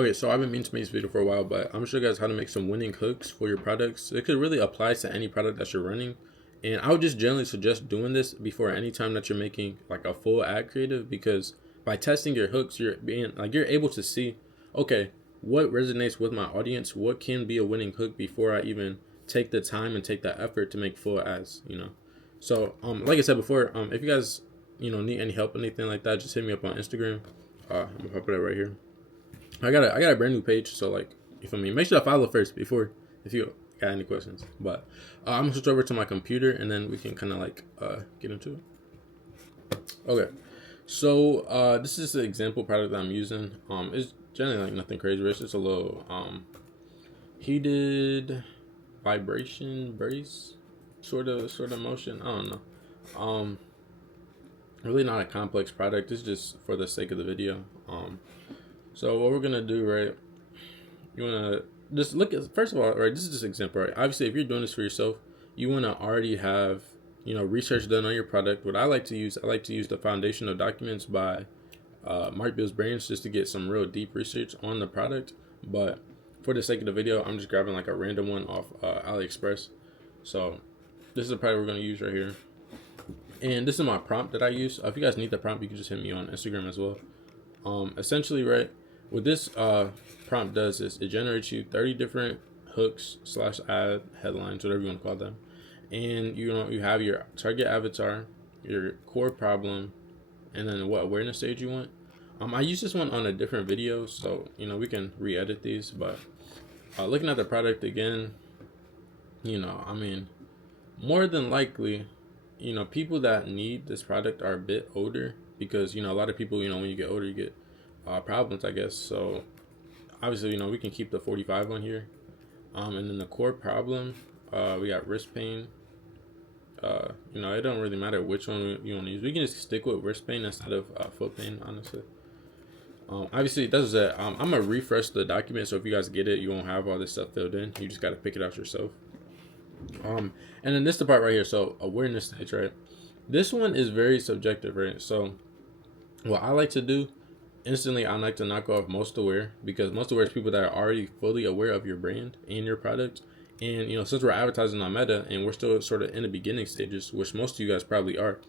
Okay, so I've been meaning to make this video for a while, but I'm gonna show you guys how to make some winning hooks for your products. It could really apply to any product that you're running. And I would just generally suggest doing this before any time that you're making like a full ad creative, because by testing your hooks, you're able to see, okay, what resonates with my audience, what can be a winning hook before I even take the time and take the effort to make full ads, So like I said before, if you guys, need any help, anything like that, just hit me up on Instagram. I'm gonna pop it up right here. I got a brand new page, so like, you feel me? Make sure to follow first before, if you got any questions. But I'm gonna switch over to my computer and then we can kind of like get into it. Okay, so this is the example product that I'm using. It's generally like nothing crazy. It's just a little heated vibration brace, sort of motion. I don't know. Really not a complex product. It's just for the sake of the video. So what we're gonna do, right? You wanna just look at, first of all, right? This is just an example, right? Obviously, if you're doing this for yourself, you wanna already have, research done on your product. What I like to use the foundational documents by Mark Bill's Brains, just to get some real deep research on the product. But for the sake of the video, I'm just grabbing like a random one off AliExpress. So this is the product we're gonna use right here, and this is my prompt that I use. If you guys need the prompt, you can just hit me on Instagram as well. Essentially, right, what this prompt does is it generates you 30 different hooks / ad headlines, whatever you want to call them, and you have your target avatar, your core problem, and then what awareness stage you want. I use this one on a different video, so we can re-edit these. But looking at the product again, more than likely, people that need this product are a bit older, because a lot of people, when you get older, you get problems, I guess. So obviously, we can keep the 45 on here, and then the core problem, we got wrist pain. It don't really matter which one you want to use. We can just stick with wrist pain instead of foot pain, honestly. Obviously, that's it. I'm gonna refresh the document, so if you guys get it, you won't have all this stuff filled in. You just gotta pick it out yourself. And then this the part right here. So awareness stage, right? This one is very subjective, right? So what I like to do, instantly, I like to knock off most aware, because most aware is people that are already fully aware of your brand and your product. And since we're advertising on Meta and we're still sort of in the beginning stages, which most of you guys probably are,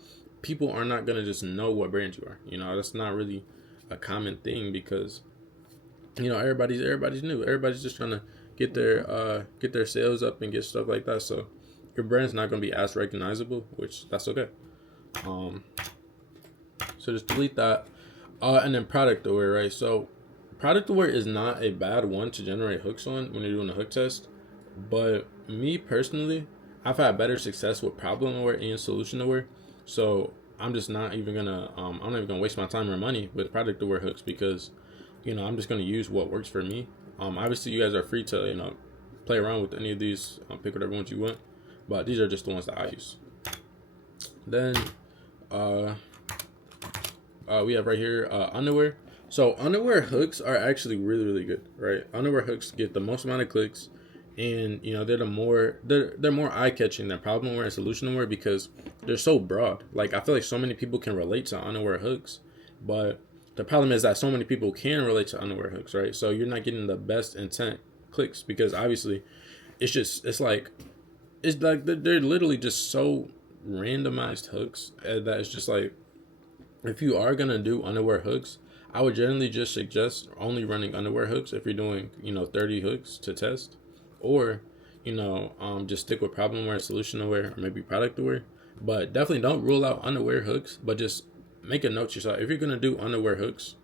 people are not gonna just know what brand you are. That's not really a common thing, because everybody's new. Everybody's just trying to get their sales up and get stuff like that. So your brand's not gonna be as recognizable, which that's okay. So just delete that. And then product aware, right? So product aware is not a bad one to generate hooks on when you're doing a hook test. But me personally, I've had better success with problem aware and solution aware. So I'm just not even gonna I'm not even gonna waste my time or money with product aware hooks, because I'm just gonna use what works for me. Obviously you guys are free to play around with any of these, pick whatever ones you want, but these are just the ones that I use. Then we have right here underwear. So underwear hooks are actually really good, right? Underwear hooks get the most amount of clicks, and they're more eye-catching than problem aware and solution aware, because they're so broad. Like, I feel like so many people can relate to underwear hooks, but the problem is that so many people can relate to underwear hooks, right? So you're not getting the best intent clicks, because obviously it's like they're literally just so randomized hooks that it's just like, if you are gonna do underwear hooks, I would generally just suggest only running underwear hooks if you're doing 30 hooks to test, or just stick with problem aware, solution aware, or maybe product aware. But definitely don't rule out underwear hooks, but just make a note to yourself, if you're gonna do underwear hooks,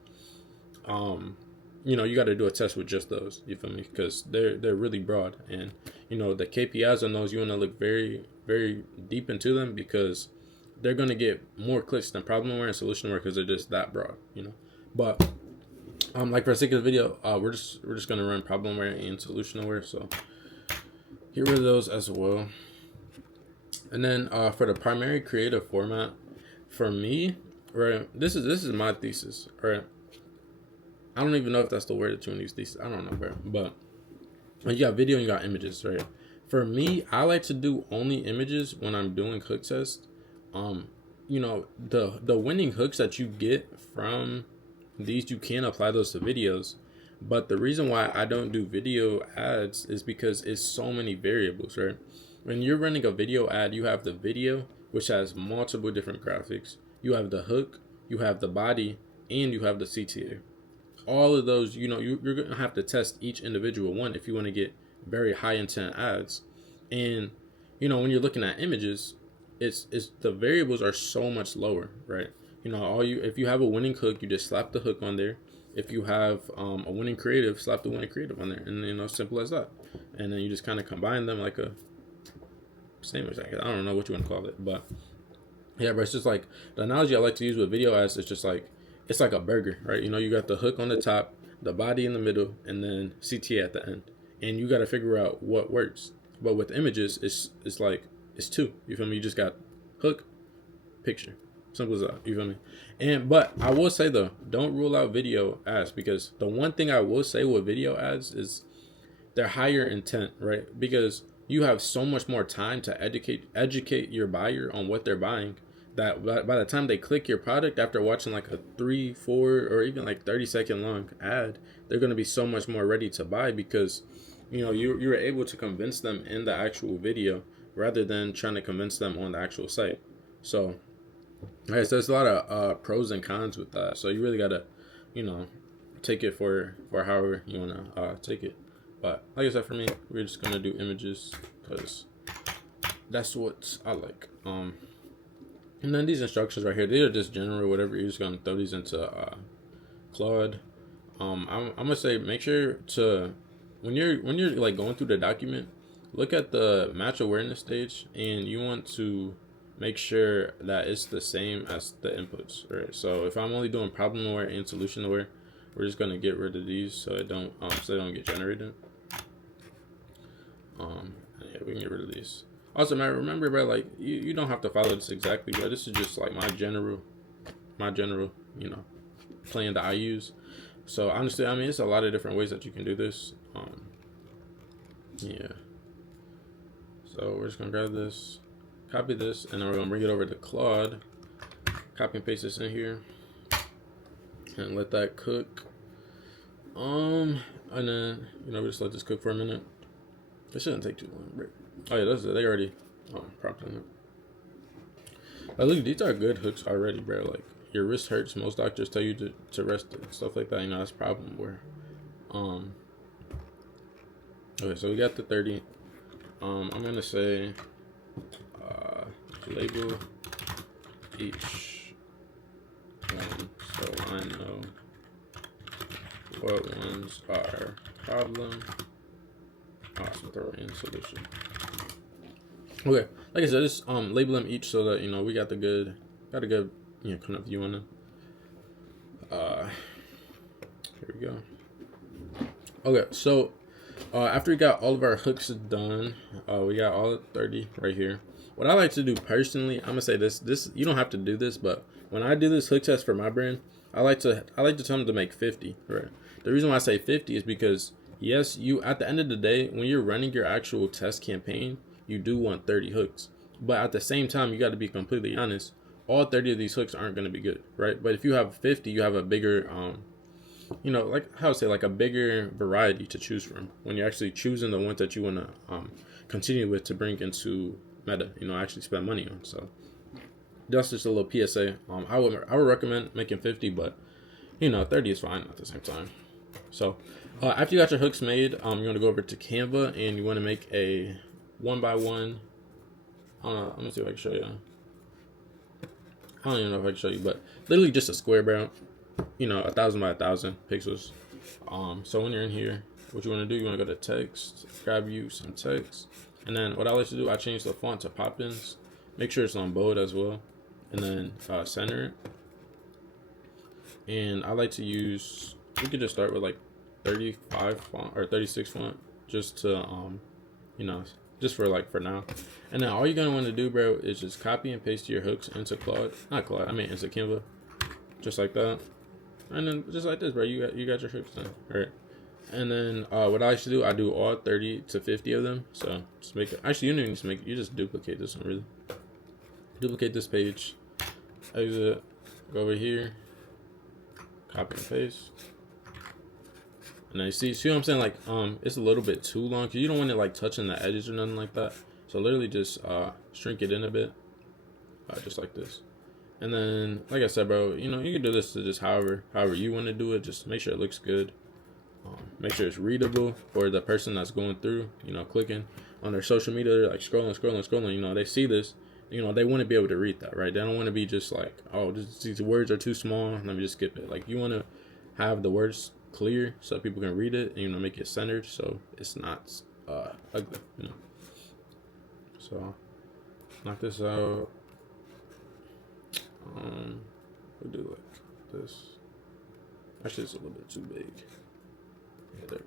you got to do a test with just those. You feel me? Because they're really broad, and the KPIs on those, you want to look very very deep into them, because they're gonna get more clicks than problem aware and solution aware, because they're just that broad. But like for the sake of the video, we're just gonna run problem aware and solution aware. So get rid of those as well. And then for the primary creative format, for me, right, this is my thesis, right? I don't even know if that's the word that you want to use, thesis. I don't know, bro. But you got video and you got images, right? For me, I like to do only images when I'm doing hook tests. The winning hooks that you get from these, you can apply those to videos, But the reason why I don't do video ads is because it's so many variables, right? When you're running a video ad, you have the video, which has multiple different graphics. You have the hook, you have the body, and you have the CTA. All of those, you're going to have to test each individual one if you want to get very high intent ads. And, when you're looking at images, it's the variables are so much lower, right? If you have a winning hook, you just slap the hook on there. If you have a winning creative, slap the winning creative on there, and simple as that. And then you just kind of combine them like a sandwich. I don't know what you want to call it, but yeah, but it's just like the analogy I like to use with video ads is just like it's like a burger, right? You got the hook on the top, the body in the middle, and then CTA at the end, and you got to figure out what works. But with images, it's like it's two. You feel me? You just got hook, picture, simple as that. You feel me? But I will say though, don't rule out video ads, because the one thing I will say with video ads is they're higher intent, right? Because you have so much more time to educate your buyer on what they're buying, that by the time they click your product after watching like a 3, 4, or even like 30-second long ad, they're going to be so much more ready to buy, because you're able to convince them in the actual video rather than trying to convince them on the actual site. So there's a lot of pros and cons with that. So you really gotta take it for however you want to take it. But like I said, for me, we're just gonna do images because that's what I like. And then these instructions right here, they are just general, whatever. You're just gonna throw these into Claude. I'm gonna say make sure to when you're like going through the document, look at the match awareness stage, and you want to make sure that it's the same as the inputs, right? So if I'm only doing problem aware and solution aware, we're just gonna get rid of these so they don't get generated. Yeah, we can get rid of these. Also, man, remember, bro, like you don't have to follow this exactly, bro. This is just like my general, plan that I use. So honestly, I mean, it's a lot of different ways that you can do this. Yeah. So we're just gonna grab this, copy this, and then we're gonna bring it over to Claude. Copy and paste this in here, and let that cook. And then we just let this cook for a minute. It shouldn't take too long, right? Oh yeah, they already prompted it. Like, look, these are good hooks already, bro. Like your wrist hurts. Most doctors tell you to rest it, stuff like that. That's a problem where. Okay, so we got the 30. I'm gonna say label each one so I know what ones are problem. Awesome, throw in solution. Okay, like I said, just label them each so that we got a good kind of view on them. Here we go. Okay, so after we got all of our hooks done, we got all 30 right here. What I like to do personally, I'm gonna say this you don't have to do this, but when I do this hook test for my brand, I like to tell them to make 50, right? The reason why I say 50 is because yes, you at the end of the day, when you're running your actual test campaign, you do want 30 hooks. But at the same time, you got to be completely honest, all 30 of these hooks aren't going to be good, right? But if you have 50, you have a bigger like how I say, like a bigger variety to choose from when you're actually choosing the ones that you want to continue with to bring into Meta, actually spend money on. So that's just a little PSA. I would recommend making 50, but 30 is fine at the same time. So after you got your hooks made, you want to go over to Canva and you want to make a 1x1. I'm gonna see if I can show you. I don't even know if I can show you, but literally just a square, bro. 1,000 by 1,000 pixels. So when you're in here, what you want to do, you want to go to text, grab you some text, and then what I like to do, I change the font to Poppins. Make sure it's on bold as well, and then center it. And I like to use. We could just start with like 35 font or 36 font, just to just for now. And then all you're gonna want to do, bro, is just copy and paste your hooks into into Canva, just like that. And then just like this, bro, you got your hooks done, right? And then what I actually do, I do all 30 to 50 of them. So just make it. Actually, you don't even need to make it. You just duplicate this one, really. Duplicate this page. Exit. Go over here. Copy and paste. And then see what I'm saying? Like, it's a little bit too long because you don't want it like touching the edges or nothing like that. So literally just shrink it in a bit, just like this. And then, like I said, bro, you know, you can do this to just however you want to do it. Just make sure it looks good. Make sure it's readable for the person that's going through, you know, clicking on their social media. They're like scrolling. You know, they see this, you know, they want to be able to read that, right? They don't want to be just like, oh, these words are too small, let me just skip it. Like, you want to have the words clear so people can read it and, you know, make it centered so it's not ugly, you know. So knock this out. We'll do like this. Actually, it's a little bit too big. Yeah, there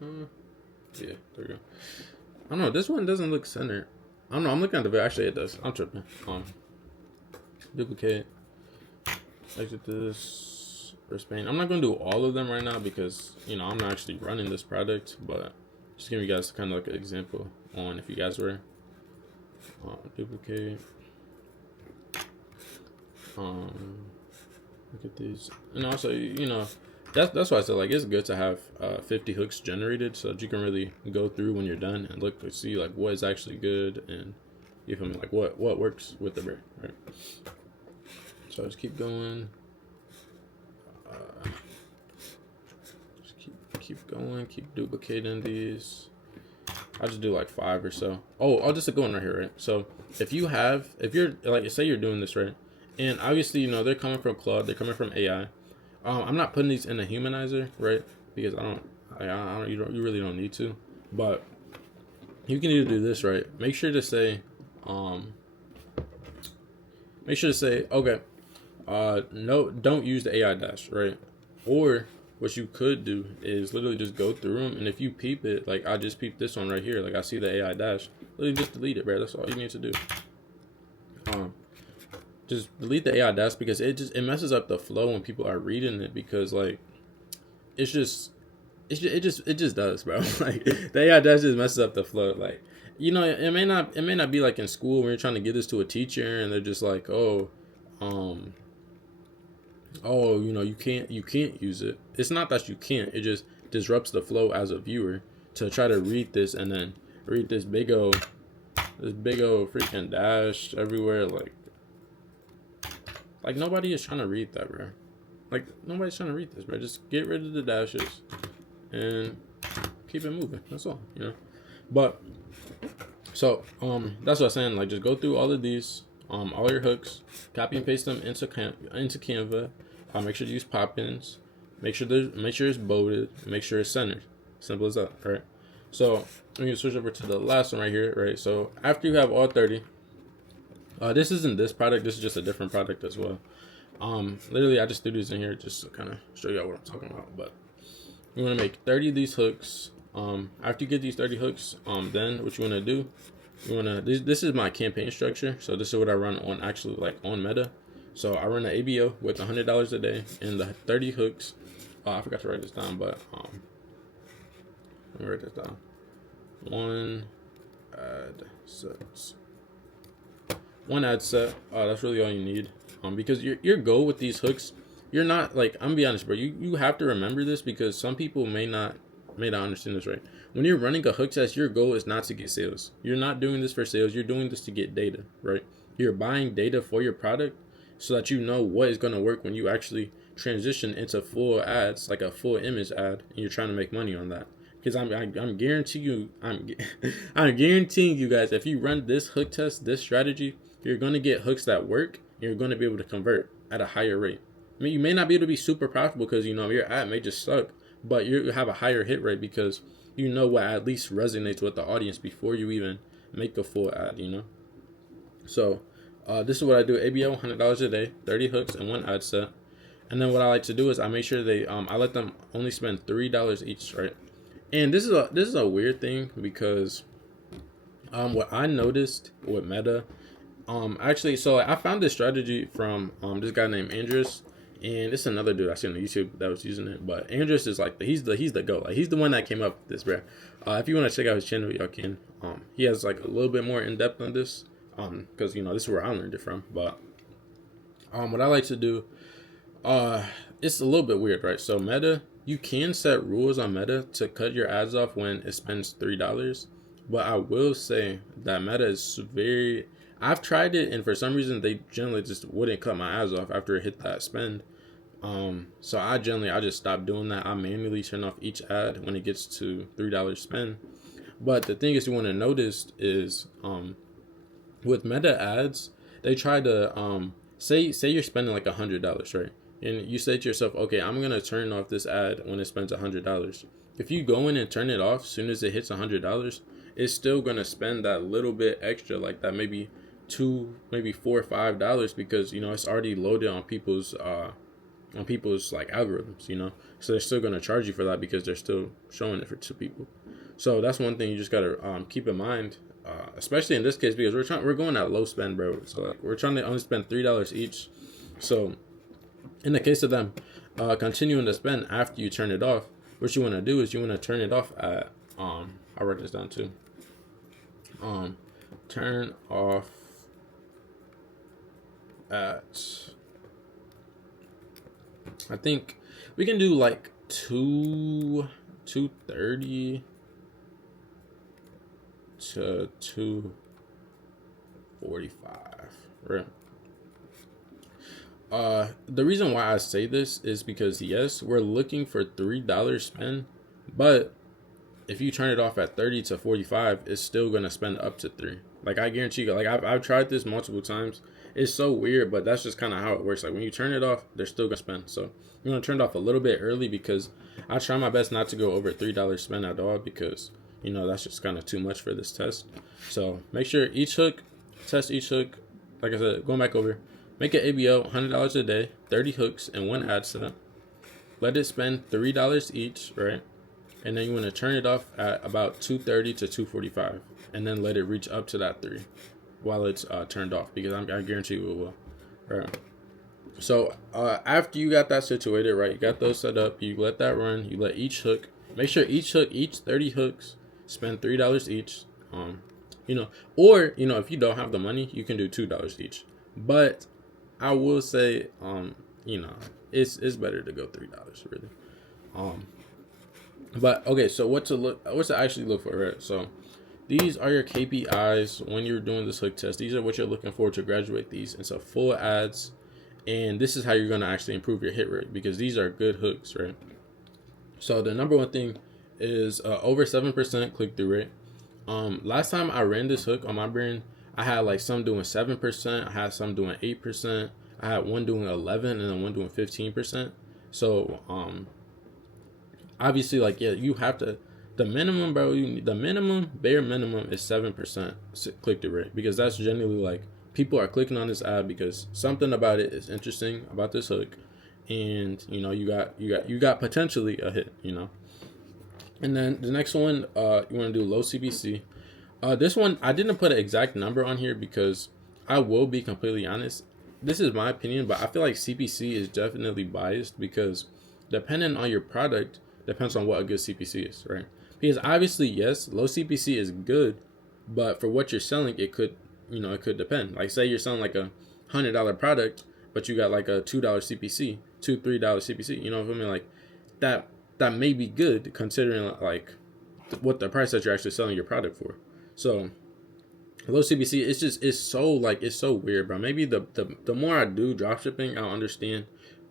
we go. Yeah, there we go. I don't know. This one doesn't look centered. I don't know. I'm looking at the video. Actually, it does. I'm tripping. Duplicate. Exit this. Wristband. I'm not gonna do all of them right now because, you know, I'm not actually running this product, but just giving you guys kind of like an example on if you guys were. Duplicate. Look at these, and also, you know, that's why I said like it's good to have 50 hooks generated so that you can really go through when you're done and look to see like what is actually good and, you feel me, like what works with the brand, right? So just keep going, just keep going, keep duplicating these. I'll just do like 5 or so. Oh, I'll just go in right here, right? So if you're like, say you're doing this, right? And obviously, you know, they're coming from Claude, they're coming from AI. I'm not putting these in a humanizer, right? Because you really don't need to. But you can either do this, right? Make sure to say, okay, no, don't use the AI dash, right? Or what you could do is literally just go through them, and if you peep it, like I just peeped this one right here, like I see the AI dash, literally just delete it, bro. That's all you need to do. Just delete the AI dash because it messes up the flow when people are reading it, because like it just does, bro. Like the AI dash just messes up the flow. Like, you know, it may not be like in school when you're trying to give this to a teacher and they're just like, oh, you know, you can't use it. It's not that you can't, it just disrupts the flow as a viewer to try to read this and then read this big old freaking dash everywhere. Like nobody is trying to read that, bro. Like nobody's trying to read this, bro. Just get rid of the dashes and keep it moving. That's all, you know. But so that's what I'm saying. Like, just go through all of these, all your hooks, copy and paste them into Canva. Make sure to use pop-ins. Make sure it's bolded. Make sure it's centered. Simple as that, right? So we can switch over to the last one right here, right? So after you have all 30. This isn't this product. This is just a different product as well. Literally, I just threw these in here just to kind of show you all what I'm talking about. But you want to make 30 of these hooks. After you get these 30 hooks, then what you want to do, this is my campaign structure. So this is what I run on, actually, like on Meta. So I run an ABO with $100 a day and the 30 hooks. I forgot to write this down, but let me write this down. One ad set. That's really all you need. Because your goal with these hooks, you're not like, I'm gonna be honest, bro. You have to remember this because some people may not understand this, right? When you're running a hook test, your goal is not to get sales. You're not doing this for sales. You're doing this to get data, right? You're buying data for your product so that you know what is gonna work when you actually transition into full ads, like a full image ad, and you're trying to make money on that. Because I'm guaranteeing you, I'm guaranteeing you guys, if you run this hook test, this strategy, you're going to get hooks that work. And you're going to be able to convert at a higher rate. I mean, you may not be able to be super profitable because, you know, your ad may just suck, but you have a higher hit rate because you know what at least resonates with the audience before you even make a full ad, you know. So this is what I do. ABO, $100 a day, 30 hooks, and 1 ad set. And then what I like to do is I make sure I let them only spend $3 each, right? And this is a weird thing because what I noticed with Meta, actually, so I found this strategy from this guy named Andres, and it's another dude I seen on YouTube that was using it. But Andres is like he's the goat. Like, he's the one that came up with this, bro. If you want to check out his channel, y'all can. He has like a little bit more in depth on this, because, you know, this is where I learned it from. But what I like to do it's a little bit weird, right? So Meta, you can set rules on Meta to cut your ads off when it spends $3. But I will say that Meta is very. I've tried it, and for some reason they generally just wouldn't cut my ads off after it hit that spend. So I just stopped doing that. I manually turn off each ad when it gets to $3 spend. But the thing is, you want to notice is with Meta ads, they try to say you're spending like $100, right? And you say to yourself, okay, I'm gonna turn off this ad when it spends $100. If you go in and turn it off as soon as it hits $100, it's still gonna spend that little bit extra, like that maybe maybe $4 or $5, because it's already loaded on people's like algorithms, so they're still gonna charge you for that because they're still showing it to people. So that's one thing you just gotta keep in mind, especially in this case, because we're going at low spend, bro. So like, we're trying to only spend $3 each. So in the case of them continuing to spend after you turn it off, what you want to do is you want to turn it off at I wrote this down too. Turn off at, I think we can do like 230 to 245, right? The reason why I say this is because yes, we're looking for $3 spend, but if you turn it off at 30 to 45, it's still gonna spend up to 3. Like I guarantee you, like I've tried this multiple times. It's so weird, but that's just kind of how it works. Like when you turn it off, they're still gonna spend. So you're gonna turn it off a little bit early, because I try my best not to go over $3 spend at all, because that's just kind of too much for this test. So make sure test each hook. Like I said, going back over, make an ABO $100 a day, 30 hooks, and 1 ad set. Let it spend $3 each, right? And then you want to turn it off at about 230 to 245, and then let it reach up to that 3 while it's turned off, because I guarantee you it will. Right. So after you got that situated, right, you got those set up, you let that run, you let each hook, make sure each 30 hooks spend $3 each. Or if you don't have the money, you can do $2 each. But I will say, it's better to go $3 really. But okay, so what's to actually look for, right? So these are your KPIs when you're doing this hook test. These are what you're looking for to graduate these into full ads, and this is how you're gonna actually improve your hit rate, because these are good hooks, right? So the number one thing is over 7% click through rate. Last time I ran this hook on my brand, I had like some doing 7%, I had some doing 8%, I had one doing 11, and then one doing 15%. So obviously, like, yeah, you have to, the minimum, bro, bare minimum is 7% click through rate, because that's generally like people are clicking on this ad because something about it is interesting about this hook, and you got potentially a hit. And then the next one, you want to do low CPC. This one I didn't put an exact number on here, because I will be completely honest, this is my opinion, but I feel like CPC is definitely biased, because depending on your product depends on what a good CPC is, right? Because obviously, yes, low CPC is good, but for what you're selling, it could depend. Like, say you're selling like a $100 product, but you got like a $2 CPC, $3 CPC. You know what I mean? Like that may be good considering like what the price that you're actually selling your product for. So low CPC, it's so weird, bro. Maybe the more I do dropshipping, I'll understand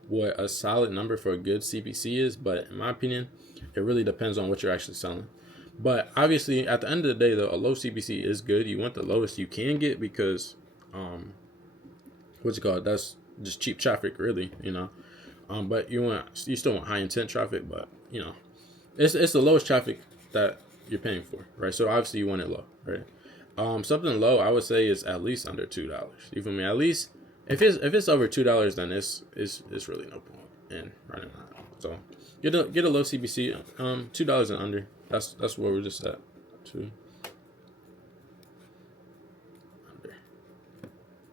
what a solid number for a good CPC is, but in my opinion, it really depends on what you're actually selling. But obviously, at the end of the day, though, a low CPC is good. You want the lowest you can get, because that's just cheap traffic, really, but you still want high intent traffic, but it's the lowest traffic that you're paying for, right? So obviously you want it low, right? Something low, I would say, is at least under $2. You feel me? At least if it's over $2, then it's really no point in running that. So get a low CPC, $2 and under. That's where we're just at. Two under.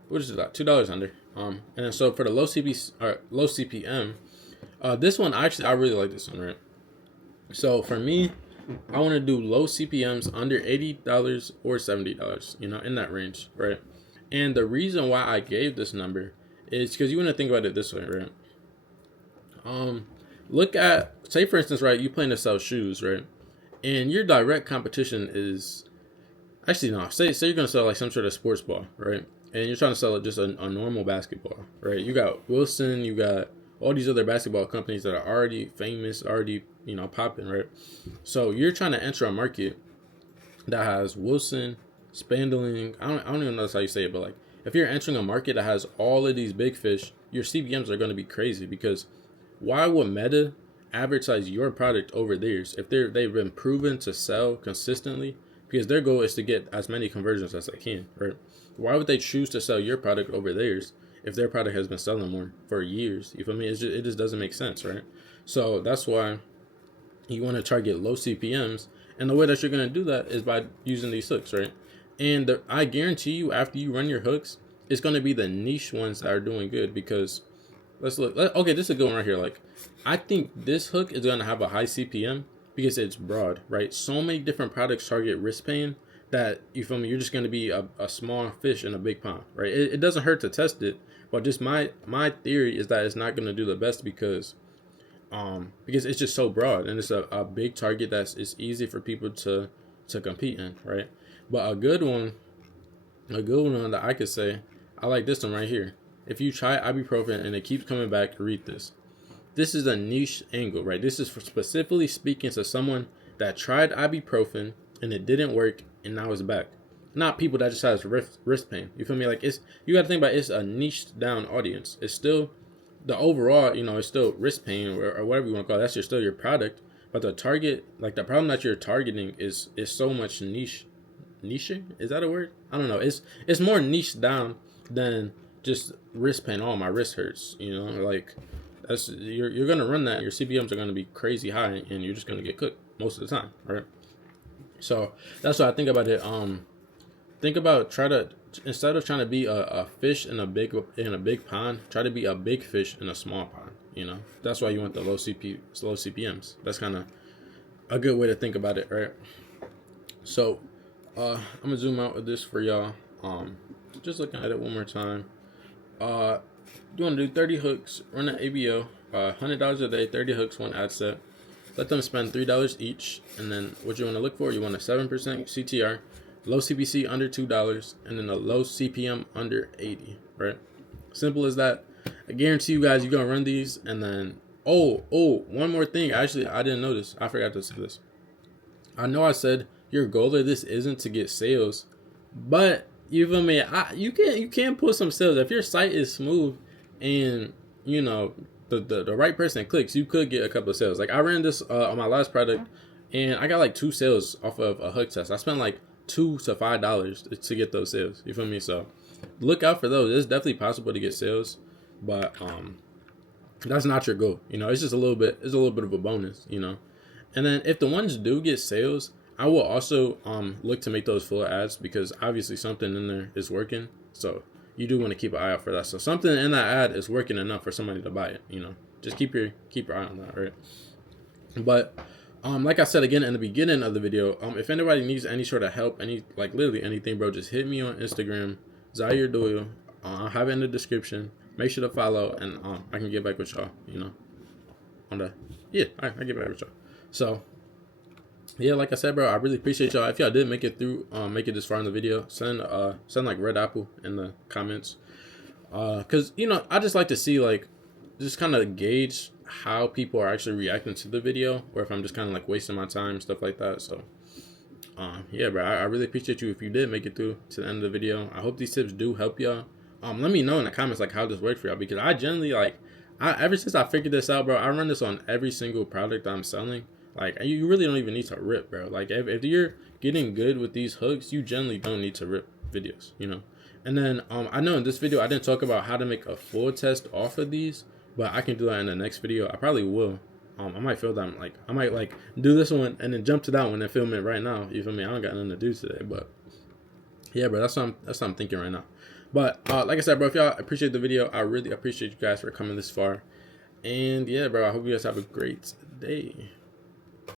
We're just at $2 under. And then so for the low CPC or low CPM, this one I really like this one, right? So for me, I want to do low CPMs under $80 or $70, in that range, right? And the reason why I gave this number is because you want to think about it this way, right? Um, Look at, say for instance, right, you plan to sell shoes, right, and your direct competition is actually no. Say you're gonna sell like some sort of sports ball, right, and you're trying to sell just a normal basketball, right. You got Wilson, you got all these other basketball companies that are already famous, already popping, right. So you're trying to enter a market that has Wilson, Spandling. I don't even know that's how you say it, but like if you're entering a market that has all of these big fish, your CPMS are going to be crazy because why would Meta advertise your product over theirs if they've been proven to sell consistently? Because their goal is to get as many conversions as they can, right? Why would they choose to sell your product over theirs if their product has been selling more for years? You feel me? It just doesn't make sense, right? So that's why you want to target low CPMs, and the way that you're going to do that is by using these hooks, right? And I guarantee you, after you run your hooks, it's going to be the niche ones that are doing good because let's look. Okay, this is a good one right here. Like, I think this hook is going to have a high CPM because it's broad, right? So many different products target wristband that, you feel me, you're just going to be a small fish in a big pond, right? It doesn't hurt to test it, but just my theory is that it's not going to do the best because it's just so broad and it's a big target that's it's easy for people to compete in, right? But a good one that I could say, I like this one right here. If you try ibuprofen and it keeps coming back, read this. This is a niche angle, right? This is for specifically speaking to someone that tried ibuprofen and it didn't work and now it's back. Not people that just has wrist pain. You feel me? Like you got to think about it's a niche down audience. It's still the overall, it's still wrist pain or whatever you want to call it. That's still your product. But the target, like the problem that you're targeting is so much niching. Is that a word? I don't know. It's more niche down than just wrist pain. Oh, my wrist hurts. Like that's you're gonna run that. Your CPMs are gonna be crazy high, and you're just gonna get cooked most of the time, right? So that's what I think about it. Think about instead of trying to be a fish in a big pond, try to be a big fish in a small pond. That's why you want the low CPMs. That's kind of a good way to think about it, right? So I'm gonna zoom out with this for y'all. Just looking at it one more time. You want to do 30 hooks, run an ABO, $100 a day, 30 hooks, one ad set. Let them spend $3 each, and then what you want to look for, you want a 7% CTR, low CPC under $2, and then a low CPM under 80, right? Simple as that. I guarantee you guys, you're going to run these, and then, one more thing. Actually, I didn't notice. I forgot to say this. I know I said your goal of this isn't to get sales, but you feel me? You can put some sales. If your site is smooth and, the right person clicks, you could get a couple of sales. Like I ran this on my last product, and I got like 2 sales off of a hook test. I spent like $2 to $5 to get those sales. You feel me? So look out for those. It's definitely possible to get sales, but that's not your goal. It's just a little bit. It's a little bit of a bonus. And then if the ones do get sales, I will also look to make those full ads because obviously something in there is working. So you do want to keep an eye out for that. So something in that ad is working enough for somebody to buy it. Just keep your eye on that, right? But like I said again in the beginning of the video, if anybody needs any sort of help, literally anything, bro, just hit me on Instagram, Zaire Doyle. I'll have it in the description. Make sure to follow, and I can get back with y'all. I get back with y'all. So yeah, like I said, bro, I really appreciate y'all. If y'all did make it through, make it this far in the video, send like red apple in the comments. Cause I just like to see just kind of gauge how people are actually reacting to the video, or if I'm just kind of like wasting my time, stuff like that. So, yeah, bro, I really appreciate you if you did make it through to the end of the video. I hope these tips do help y'all. Let me know in the comments how this worked for y'all, because I generally ever since I figured this out, bro, I run this on every single product I'm selling. You really don't even need to rip, bro. If you're getting good with these hooks, you generally don't need to rip videos, And then I know in this video I didn't talk about how to make a full test off of these, but I can do that in the next video. I probably will. I might feel that I might do this one and then jump to that one and film it right now. You feel me? I don't got nothing to do today, but yeah, bro, that's what I'm thinking right now. But like I said, bro, if y'all appreciate the video, I really appreciate you guys for coming this far. And yeah, bro, I hope you guys have a great day.